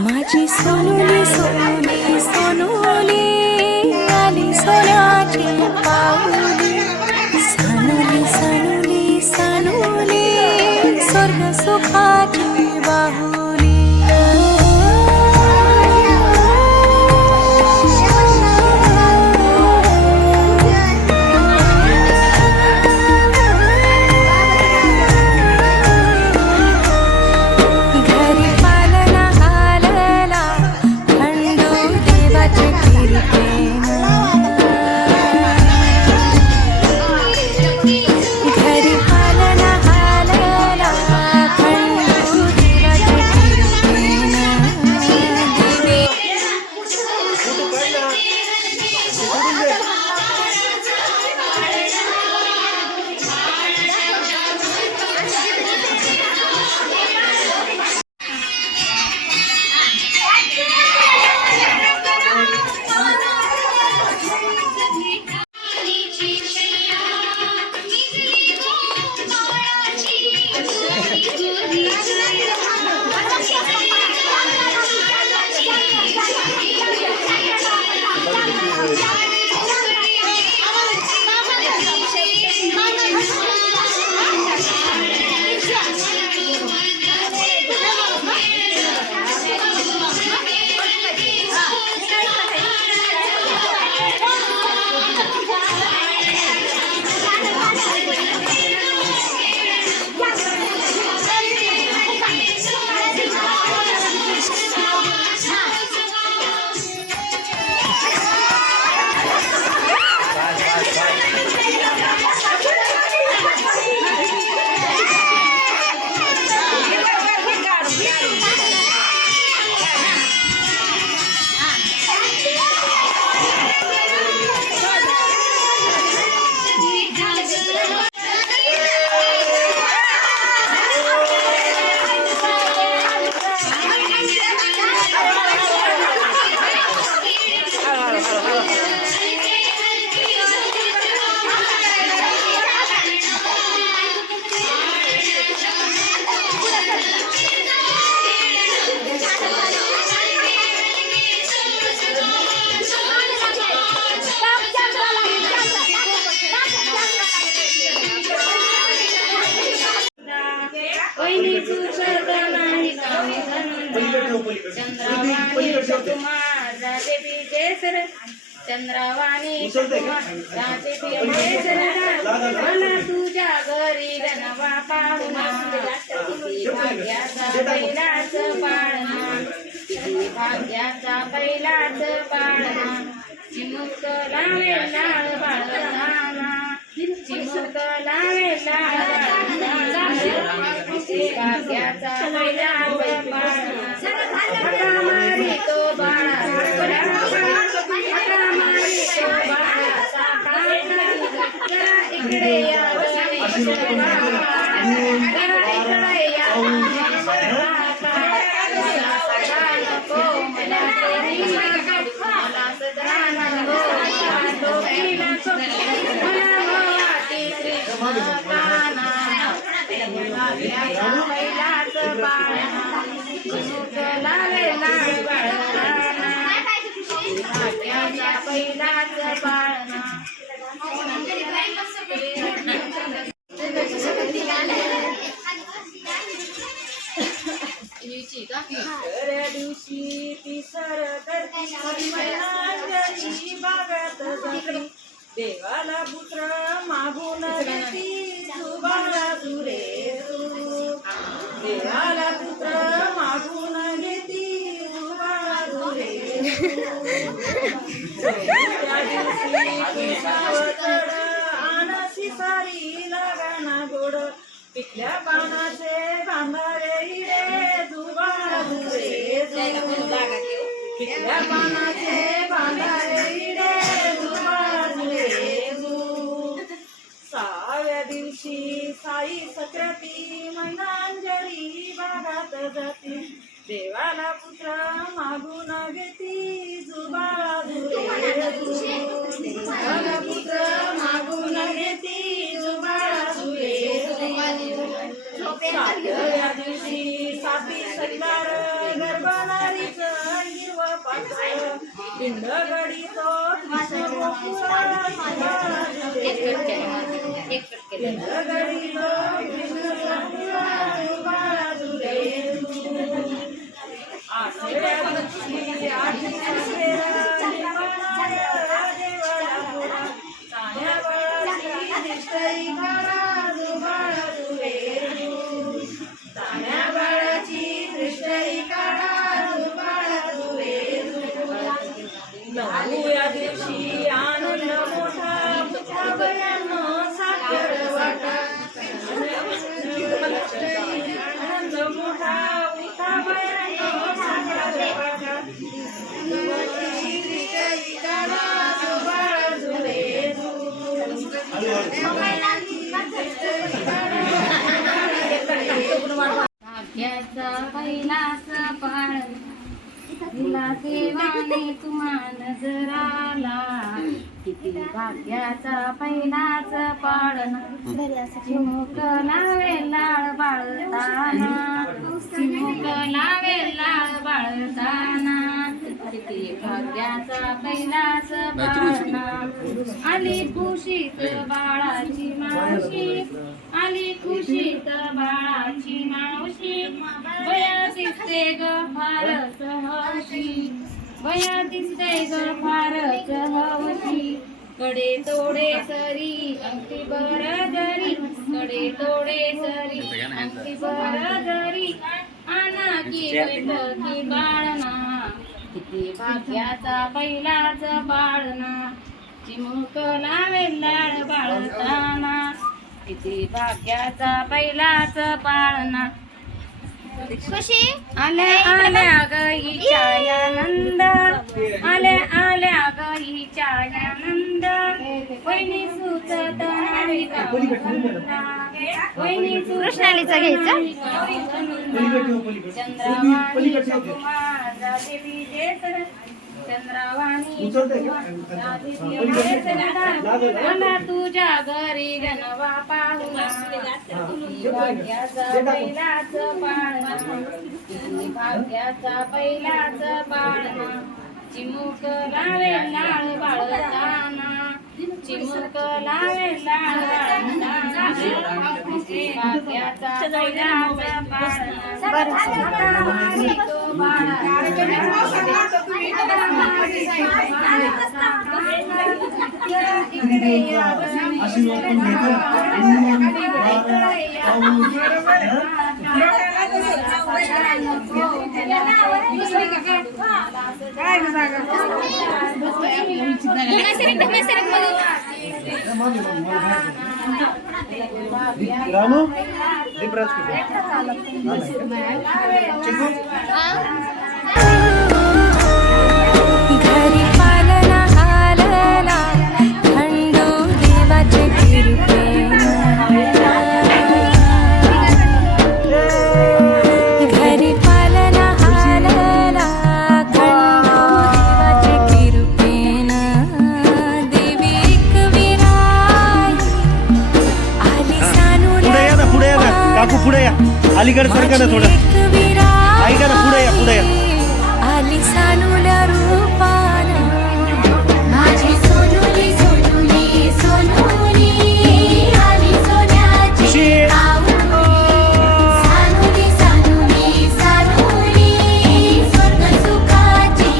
माझी सोनुली सोनुली सोनुली आली सोन्याची पाऊली सानुली सानुली सानुली स्वर्ग सुखाची बाहुली चंद्रवाणी मला तुझ्या घरी गणवा पाहुणा भाग्याचा पहिलाच पाळणा भाग्याचा पहिलाच पाळणा चिमुक लावे लाळ बाळगाना चिमुक लावे लाळ भाग्याचा पहिलाच पाळणा मारी तो बाळा इकडे या पहिलाच बाळना दिवशी ती सर करती बागात जाती देवाला पुत्र मागून घेती सुबाळा तुरे देवाला पुत्र मागून घेती सुबाळा तुरे त्या दिवशी सावतड आणसी सारी लगाना गोड पिकल्या पानाचे बांधारे रे जुबाळा तुरे पिकल्या पानाचे बांधारे रे जुबाळा तुरे सहाव्या दिवशी साई सक्राती मैनांजरी बागात जाती देवाला पुत्र मागून घेती जुबाळा तुरे देवाला पुत्र मागून घेती पिंड गडी तो कृष्ण गोकुळा पिंड गडी तो कृष्ण गोकुळा बाळा तुले आठव्या दिवशी आधी सवेरा निमाणाया देवाला पुरा तान्या बाळाची दिसतई काळा बाळा तुले तान्या बाळाची दृष्टई काढा बाळा तुले नवव्या दिवशी आनंद मोठा मुठाबयांनो साखर वाटा आनंद मोठा मुठाबयांनो साखर वाटा नवतीची दृष्टई काढा बाळा तुले भाग्याचा पहिलाच पाळ दिला देवाने तुम्हा नजराला किती भाग्याचा पहिलाच पाळण चिमुक लावे लाळ बाळताना चिमुक लावे लाळ बाळताना किती भाग्याचा पहिलाच पाळणा आली खुशीत बाळाची मावशी आली खुशीत बाळाची मावशी बया दिसते ग फारच हौशी बया दिसते ग फारच हौशी कडे तोडे सरी अंगठी बरदरी कडे तोडे सरी अंगठी बरदरी आना की बैठकी बाळना किती भाग्याचा पहिलाच बाळना चिमुक लावे लाळ बाळताना किती भाग्याचा पहिलाच पाळणा खुशी आल्या आल्या गईच्या आनंद आल्या आल्या गईच्या आनंद वहिनी सुचत नाही वहिनी कृष्णालीचा घ्यायचा चंद्रवाणी माझा देवी जेत चंद्रवाणी मला तुझ्या घरी गणवा पाहुणा भाग्याचा पहिलाच पाळणा भाग्याचा पहिलाच पाळणा चिमुक लावे लाळ बाळताना चिमुक लावे लाळ बाळताना भाग्याचा पहिलाच पाळणा आशीर्वाद पण रानू दीपराज घरी पालना हालला खंडू देवाचे घरी पालना हालला खंडू देवाचे कृपेन देवी एकविराय आली सानुला पुढे या ना काकू पुढे या अलीकडे सरका ना थोडं ऐका ना पुढे या आली सानुल्या रूपानं माझी सोनुली सोनुली सोनुली आली सोन्याची आवडी सानुली सानुली सानुली स्वर्ग सुखाची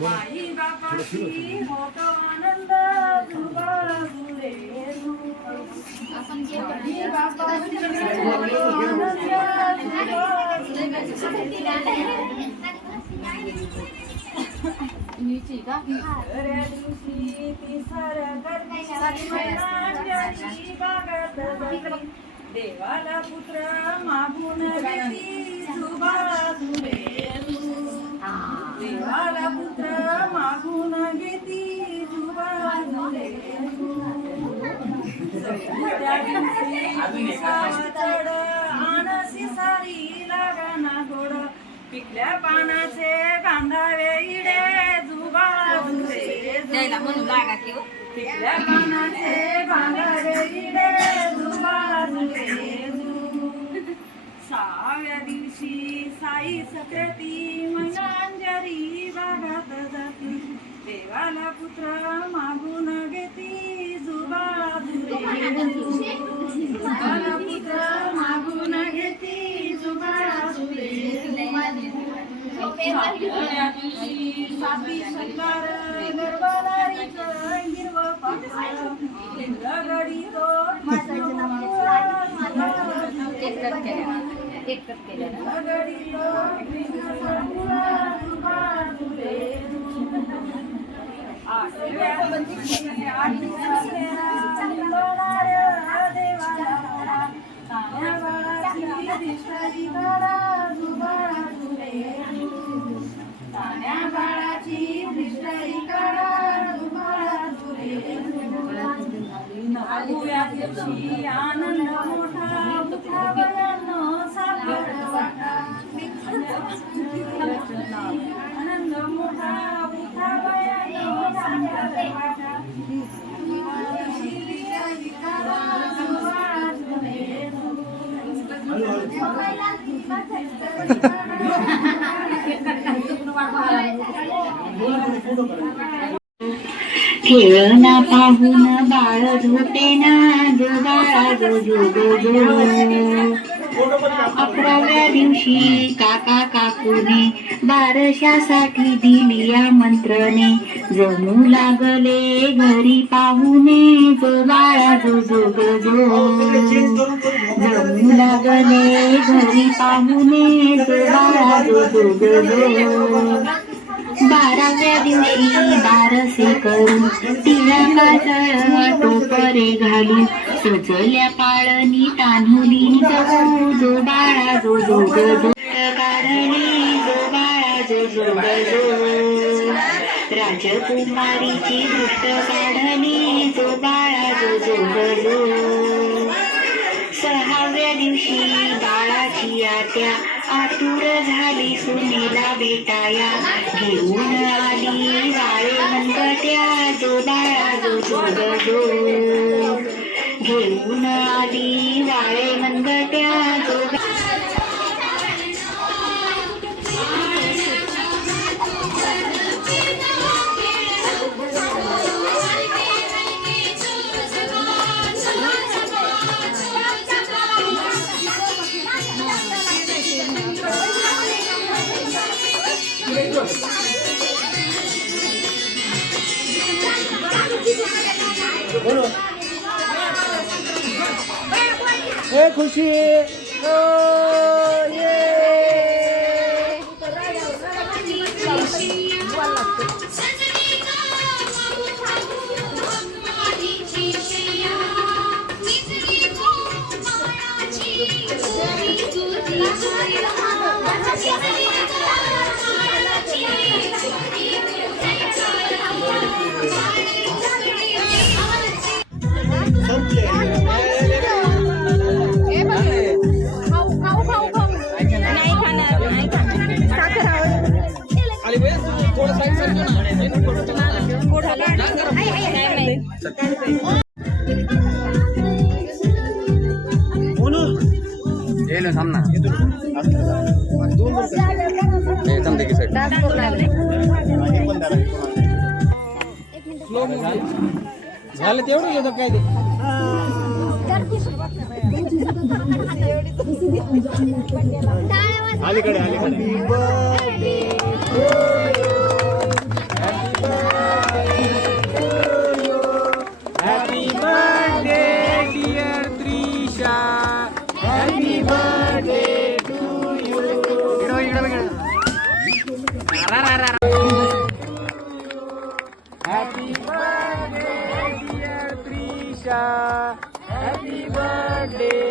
माई बापाची मोठा आनंद दुबाळुले देवाला पुत्र मागून घेती सुबाळा तुले देवाला पुत्र मागून घेती सुबाळा तुले त्या दिवशी सावचड आणसी सारी लागना गोड पिकल्या पानाचे बांधावे इडे जुबाळा जुरे पिकल्या पानाचे बांधावे इडे जुबाळा जुरे सहाव्या दिवशी साई सत्यती मंगांजरी बागात जाती देवाला पुत्र मागून घेती जुबाळा जुरे देवाला पुत्र मागून घेती जुबाळा जुरे सातव्या दिवशी साती सरकार गरबादारीचं हिरवं पाखरं इंद्रगडी तो आनंद मोठा उठावयानं सापड वाटा आनंद मोठा उठावयानं सापड वाटा खेळना पाहून बाळ झोपे ना जो बाळा जो जो जो जो 11व्या दिवशी काका काकूने बारशासाठी दिली आमंत्रणे जमू लागले घरी पाहुणे जो बाळा जो जो जो जो जमू लागले घरी पाहुणे जो बाळा जो जो जो जो 12व्या दिवशी बारसे करून तिळकाचा टोपरे घालून सजल्या पाळणी तान्हुली जगू जो बाळा जो जो जो जो काढणे जो बाळा जो जो जो राजकुमारीची दृष्ट काढणे जो बाळा जो जो जो 6व्या दिवशी बाळाची आत्या आतुर झाली सुनेला भेटाया घेऊन आली वाळे मनगट्या जो बाळा जो जो जो घेऊन आली वाळे मनगट्या जो ए खुशी ओ ये झालं तेवढं येतं काय ते अलीकडे happy birthday dear Trisha happy birthday to you happy birthday dear Trisha happy birthday